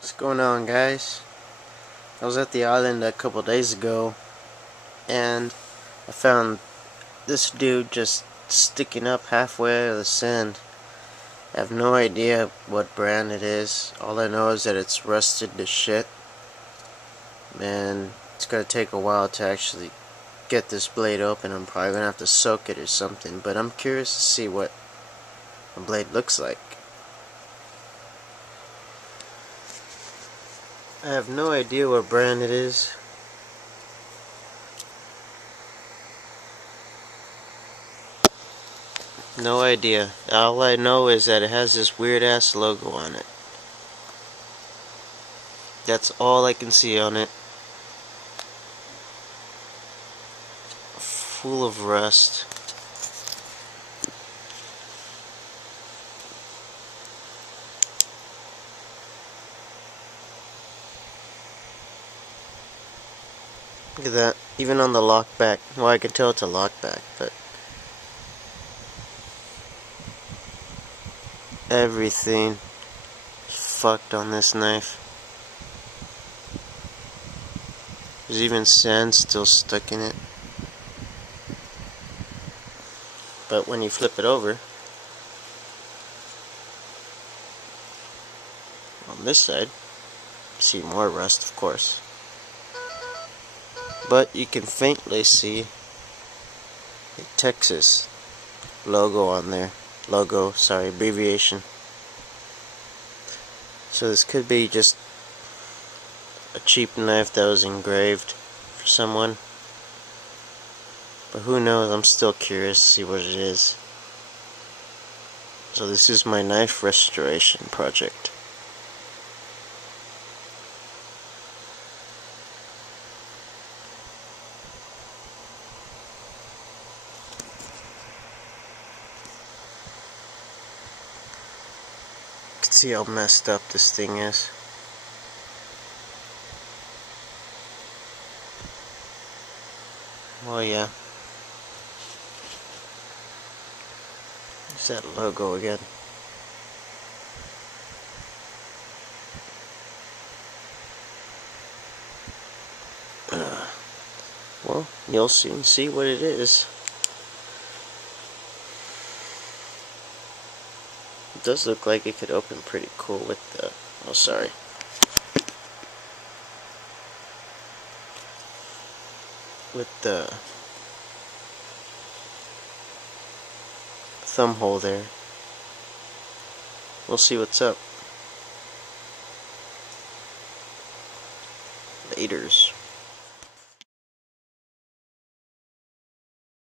What's going on, guys? I was at the island a couple days ago and I found this dude just sticking up halfway out of the sand. I have no idea what brand it is. All I know is that it's rusted to shit. Man, it's gonna take a while to actually get this blade open. I'm probably gonna have to soak it or something, but I'm curious to see what a blade looks like. I have no idea what brand it is. No idea. All I know is that it has this weird ass logo on it. That's all I can see on it. Full of rust. Look at that. Even on the lockback. Well, I can tell it's a lockback, but everything is fucked on this knife. There's even sand still stuck in it. But when you flip it over, on this side, you see more rust, of course. But you can faintly see the Texas logo on there. Abbreviation. So this could be just a cheap knife that was engraved for someone. But who knows, I'm still curious to see what it is. So this is my knife restoration project. You can see how messed up this thing is. Oh yeah. There's that logo again. Well, you'll soon see what it is. It does look like it could open pretty cool with the... Oh, sorry. With the thumb hole there. We'll see what's up. Laters.